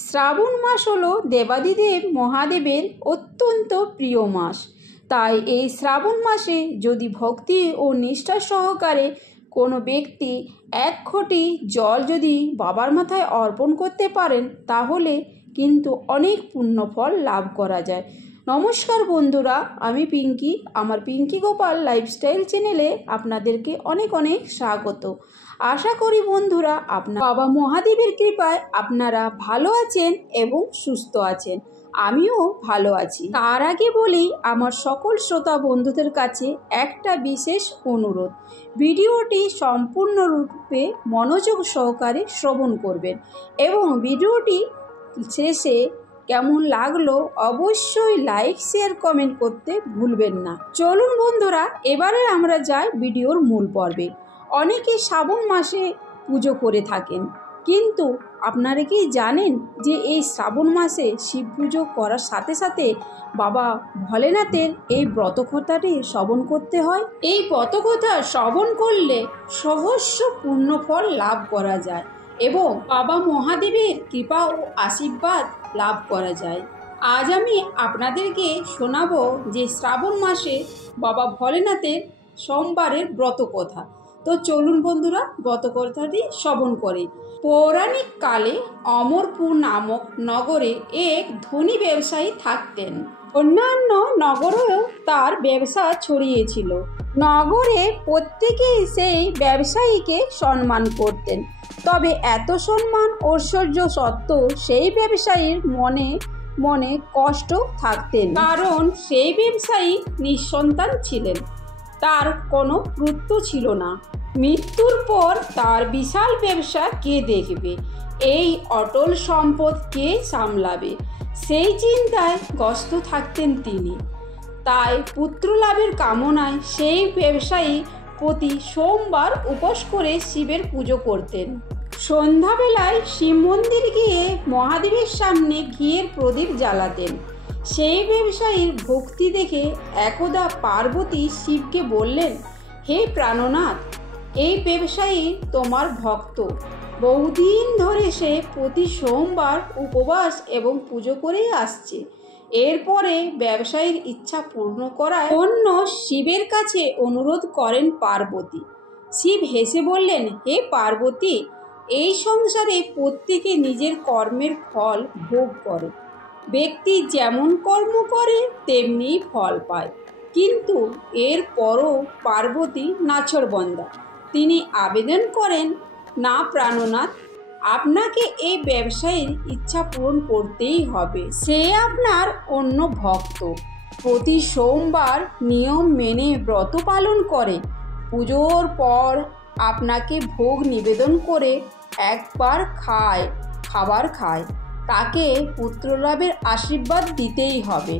শ্রাবণ মাস হলো দেবাদিদেব মহাদেবের অত্যন্ত প্রিয় মাস। তাই এই শ্রাবণ মাসে যদি ভক্তি ও নিষ্ঠা সহকারে কোনো ব্যক্তি এক ঘটি জল যদি বাবার মাথায় অর্পণ করতে পারেন, তাহলে কিন্তু অনেক পুণ্যফল লাভ করা যায়। নমস্কার বন্ধুরা, আমি পিঙ্কি। আমার পিঙ্কি গোপাল লাইফস্টাইল চ্যানেলে আপনাদেরকে অনেক অনেক স্বাগত। আশা করি বন্ধুরা আপনার বাবা মহাদেবের কৃপায় আপনারা ভালো আছেন এবং সুস্থ আছেন। আমিও ভালো আছি। তার আগে বলি, আমার সকল শ্রোতা বন্ধুদের কাছে একটা বিশেষ অনুরোধ, ভিডিওটি সম্পূর্ণরূপে মনোযোগ সহকারে শ্রবণ করবেন এবং ভিডিওটি শেষে কেমন লাগলো অবশ্যই লাইক শেয়ার কমেন্ট করতে ভুলবেন না। চলুন বন্ধুরা, এবারে আমরা যাই ভিডিওর মূল পর্বে। অনেকে শ্রাবণ মাসে পুজো করে থাকেন, কিন্তু আপনারা কি জানেন যে এই শ্রাবণ মাসে শিব পুজো করার সাথে সাথে বাবা ভোলেনাথের এই ব্রতকথাটি শ্রবণ করতে হয়। এই ব্রতকথা শ্রবণ করলে সহস্র পুণ্যফল লাভ করা যায় এবং বাবা মহাদেবের কৃপা ও আশীর্বাদ লাভ করা যায়। আজ আমি আপনাদেরকে শোনাবো যে শ্রাবণ মাসে বাবা ভোলেনাথের সোমবারের ব্রতকথা। তো চলুন বন্ধুরা, ব্রতকথাটি শ্রবণ করি। পৌরাণিক কালে অমরপুর নামক নগরে এক ধনী ব্যবসায়ী থাকতেন। অন্যান্য নগরেও তার ব্যবসা ছড়িয়েছিল। নগরে প্রত্যেকেই সেই ব্যবসায়ীকে সম্মান করতেন। তবে এত সম্মান ঐশ্বর্য সত্ত্বেও সেই ব্যবসায়ীর মনে মনে কষ্ট থাকতেন, কারণ সেই ব্যবসায়ী নিঃসন্তান ছিলেন। তার কোনো পুত্র ছিল না। মৃত্যুর পর তার বিশাল ব্যবসা কে দেখবে? এই অটল সম্পদ কে সামলাবে? সেই চিন্তায় গ্রস্ত থাকতেন তিনি। তাই পুত্র লাভের কামনায় সেই ব্যবসায়ী প্রতি সোমবার উপোস করে শিবের পুজো করতেন। সন্ধ্যাবেলায় শিব মন্দির গিয়ে মহাদেবের সামনে ঘিয়ের প্রদীপ জ্বালাতেন। সেই ব্যবসায়ীর ভক্তি দেখে একদা পার্বতী শিবকে বললেন, হে প্রাণনাথ, এই ব্যবসায়ী তোমার ভক্ত। বহুদিন ধরে সে প্রতি সোমবার উপবাস এবং পুজো করেই আসছে। এরপরে ব্যবসায়ীর ইচ্ছা পূর্ণ করার জন্য শিবের কাছে অনুরোধ করেন পার্বতী। শিব হেসে বললেন, হে পার্বতী, এই সংসারে প্রত্যেকে নিজের কর্মের ফল ভোগ করে। ব্যক্তি যেমন কর্ম করে তেমনি ফল পায়। কিন্তু এরপরও পার্বতী নাছোড়বান্দা। তিনি আবেদন করেন, না প্রাণনাথ, আপনাকে এই ব্যবসায়ীর ইচ্ছা পূরণ করতেই হবে। সে আপনার অন্য ভক্ত, প্রতি সোমবার নিয়ম মেনে ব্রত পালন করে, পুজোর পর আপনাকে ভোগ নিবেদন করে একবার খাবার খায়। তাকে পুত্রলাভের আশীর্বাদ দিতেই হবে।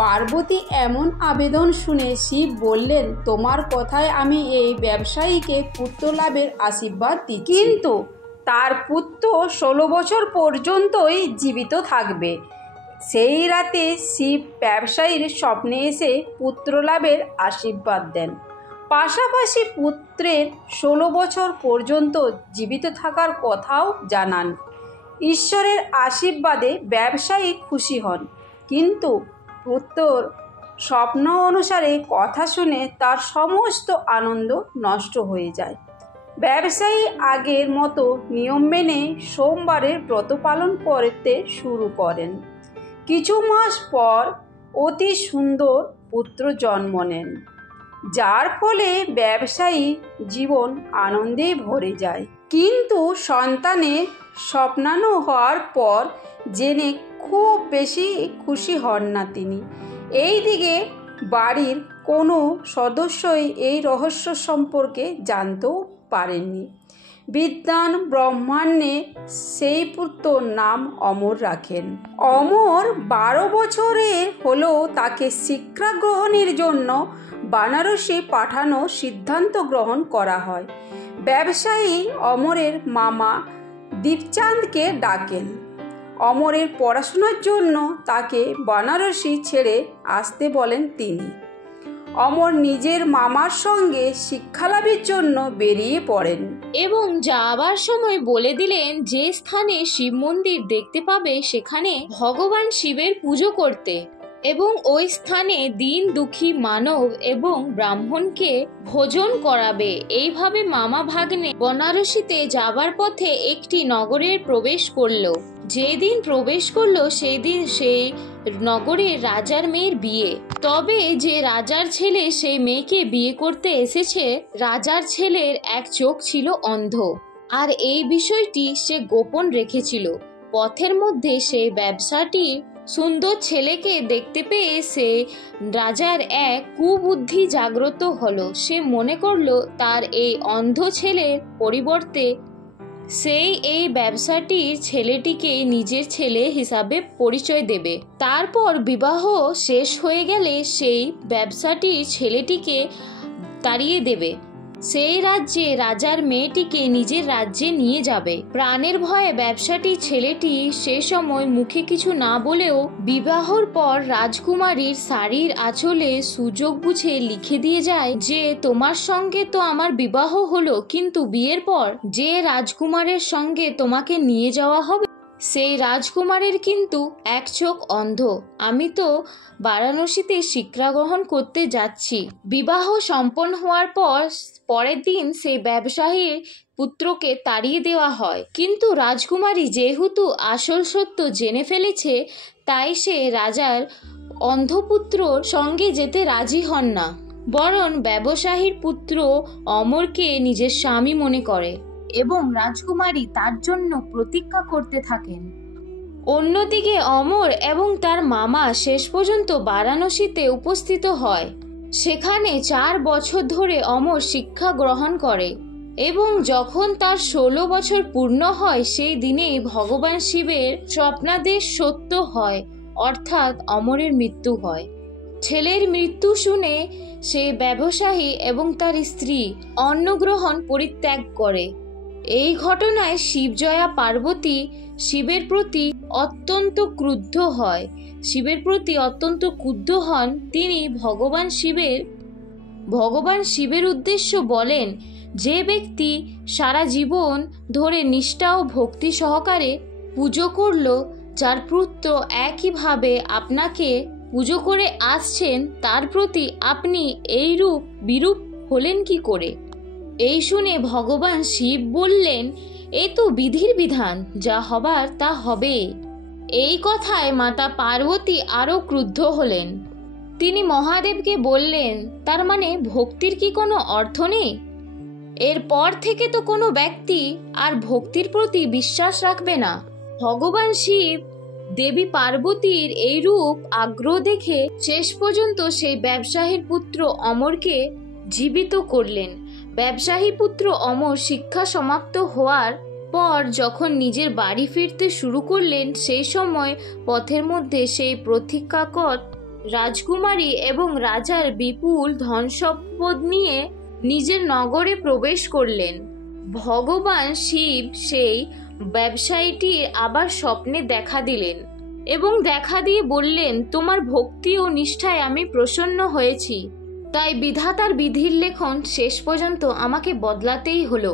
পার্বতী এমন আবেদন শুনে শিব বললেন, তোমার কথায় আমি এই ব্যবসায়ীকে পুত্রলাভের আশীর্বাদ দিই, কিন্তু তার পুত্র 16 বছর পর্যন্তই জীবিত থাকবে। সেই রাতে শিব ব্যবসায়ীর স্বপ্নে এসে পুত্রলাভের আশীর্বাদ দেন। পাশাপাশি পুত্রের 16 বছর পর্যন্ত জীবিত থাকার কথাও জানান। ঈশ্বরের আশীর্বাদে ব্যবসায়ী খুশি হন, কিন্তু পুত্রর স্বপ্ন অনুসারে কথা শুনে তার সমস্ত আনন্দ নষ্ট হয়ে যায়। ব্যবসায়ী আগের মতো নিয়ম মেনে সোমবারের ব্রত পালন করতে শুরু করেন। কিছু মাস পর অতি সুন্দর পুত্র জন্ম নেন, যার ফলে ব্যবসায়ী জীবন আনন্দে ভরে যায়। কিন্তু সন্তানের স্বপ্নানো হওয়ার পর জেনে খুব বেশি খুশি হন না তিনি। এইদিকে বাড়ির কোনো সদস্যই এই রহস্য সম্পর্কে জানতেও পারেননি। বিদ্বান ব্রহ্মাণ্ডে সেই পুত্রর নাম অমর রাখেন। অমর 12 বছরের হলেও তাকে শিক্ষা গ্রহণের জন্য বানারসে পাঠানোর সিদ্ধান্ত গ্রহণ করা হয়। ব্যবসায়ী অমরের মামা দীপচাঁদকে ডাকেন। অমরের পড়াশোনার জন্য তাকে বানারসি ছেড়ে আসতে বলেন তিনি। অমর নিজের মামার সঙ্গে শিক্ষালাভের জন্য বেরিয়ে পড়েন এবং যাবার সময় বলে দিলেন যে স্থানে শিব মন্দির দেখতে পাবে সেখানে ভগবান শিবের পুজো করতে এবং ওই স্থানে দিন দুঃখী মানব এবং ব্রাহ্মণকে ভোজন করাবে। এইভাবে মামা ভাগ্নে বনারসিতে যাবার পথে একটি নগরের প্রবেশ করলো। যেদিন প্রবেশ করলো সেই দিন সেই নগরে রাজার মেয়ের বিয়ে। তবে যে রাজার ছেলে সেই মেয়েকে বিয়ে করতে এসেছে, রাজার ছেলের এক চোখ ছিল অন্ধ, আর এই বিষয়টি সে গোপন রেখেছিল। পথের মধ্যে সেই ব্যবসাটি সুন্দর ছেলেকে দেখতে পেয়ে সে রাজার এক কুবুদ্ধি জাগ্রত হলো। সে মনে করলো তার এই অন্ধ ছেলের পরিবর্তে সেই এই ব্যবসাটির ছেলেটিকে নিজের ছেলে হিসাবে পরিচয় দেবে। তারপর বিবাহ শেষ হয়ে গেলে সেই ব্যবসাটির ছেলেটিকে তাড়িয়ে দেবে। সেই রাজ্যে রাজার মেয়েটিকে নিজের রাজ্যে নিয়ে যাবে। প্রাণের ভয়ে ব্যবসাটি ছেলেটি সে সময় মুখে কিছু না বলেও বিবাহর পর রাজকুমারীর শাড়ির আঁচলে সুযোগ বুঝে লিখে দিয়ে যায় যে তোমার সঙ্গে তো আমার বিবাহ হলো, কিন্তু বিয়ের পর যে রাজকুমারের সঙ্গে তোমাকে নিয়ে যাওয়া হবে সেই রাজকুমারের কিন্তু এক চোখ অন্ধ। আমি তো বারাণসীতে শিক্ষা গ্রহণ করতে যাচ্ছি। বিবাহ সম্পন্ন হওয়ার পরের দিন সেই ব্যবসায়ীর পুত্রকে তাড়িয়ে দেওয়া হয়, কিন্তু রাজকুমারী যেহেতু আসল সত্য জেনে ফেলেছে তাই সে রাজার অন্ধপুত্রর সঙ্গে যেতে রাজি হন না, বরং ব্যবসায়ীর পুত্র অমরকে নিজের স্বামী মনে করে এবং রাজকুমারী তার জন্য প্রতীক্ষা করতে থাকেন। অন্যদিকে অমর এবং তার মামা শেষ পর্যন্ত বারাণসীতে উপস্থিত হয়। সেখানে 4 বছর ধরে অমর শিক্ষা গ্রহণ করে এবং যখন তার 16 বছর পূর্ণ হয় সেই দিনেই ভগবান শিবের স্বপ্নাদেশ সত্য হয়, অর্থাৎ অমরের মৃত্যু হয়। ছেলের মৃত্যু শুনে সে ব্যবসায়ী এবং তার স্ত্রী অন্নগ্রহণ পরিত্যাগ করে। এই ঘটনায় শিবজয়া পার্বতী শিবের প্রতি অত্যন্ত ক্রুদ্ধ হন। তিনি ভগবান শিবের উদ্দেশ্য বলেন, যে ব্যক্তি সারা জীবন ধরে নিষ্ঠা ও ভক্তি সহকারে পুজো করলো, যার পুত্র একইভাবে আপনাকে পুজো করে আসছেন, তার প্রতি আপনি এইরূপ বিরূপ হলেন কি করে? এই শুনে ভগবান শিব বললেন, এ তো বিধির বিধান, যা হবার তা হবে। এই কথায় মাতা পার্বতী আরো ক্রুদ্ধ হলেন। তিনি মহাদেবকে বললেন, তার মানে ভক্তির কি কোনো অর্থ নেই? এরপর থেকে তো কোনো ব্যক্তি আর ভক্তির প্রতি বিশ্বাস রাখবে না। ভগবান শিব দেবী পার্বতীর এই রূপ আগ্রহ দেখে শেষ পর্যন্ত সেই ব্যবসায়ীর পুত্র অমরকে জীবিত করলেন। ব্যবসায়ী পুত্র অমর শিক্ষা সমাপ্ত হওয়ার পর যখন নিজের বাড়ি ফিরতে শুরু করলেন, সেই সময় পথের মধ্যে সেই প্রতীক্ষাকট রাজকুমারী এবং রাজার বিপুল ধন সম্পদ নিয়ে নিজের নগরে প্রবেশ করলেন। ভগবান শিব সেই ব্যবসায়ীটির আবার স্বপ্নে দেখা দিলেন এবং দেখা দিয়ে বললেন, তোমার ভক্তি ও নিষ্ঠায় আমি প্রসন্ন হয়েছি, তাই বিধাতার বিধির লেখন শেষ পর্যন্ত আমাকে বদলাতেই হলো।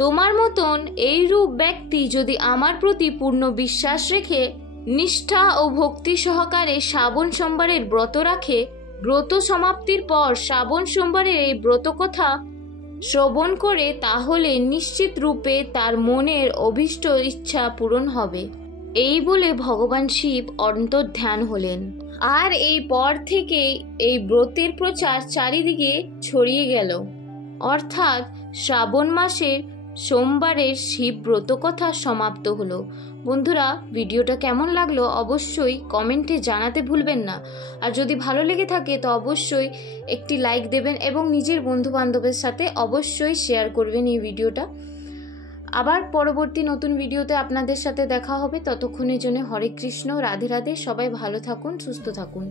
তোমার মতন এইরূপ ব্যক্তি যদি আমার প্রতি পূর্ণ বিশ্বাস রেখে নিষ্ঠা ও ভক্তি সহকারে শ্রাবণ সোমবারের ব্রত রাখে, ব্রত সমাপ্তির পর শ্রাবণ সোমবারের এই ব্রত কথা শ্রবণ করে, তাহলে নিশ্চিত রূপে তার মনের অভীষ্ট ইচ্ছা পূরণ হবে। এই বলে ভগবান শিব অন্তর্ধান হলেন। আর এই পর থেকে এই ব্রতের প্রচার চারিদিকে ছড়িয়ে গেল। অর্থাৎ শ্রাবণ মাসের সোমবারের শিব ব্রত কথা সমাপ্ত হলো। বন্ধুরা, ভিডিওটা কেমন লাগলো অবশ্যই কমেন্টে জানাতে ভুলবেন না। আর যদি ভালো লেগে থাকে তো অবশ্যই একটি লাইক দেবেন এবং নিজের বন্ধু বান্ধবের সাথে অবশ্যই শেয়ার করবেন এই ভিডিওটা। আবার পরবর্তী নতুন ভিডিওতে আপনাদের সাথে দেখা হবে। ততক্ষণের জন্য হরে কৃষ্ণ, রাধে রাধে। সবাই ভালো থাকুন, সুস্থ থাকুন।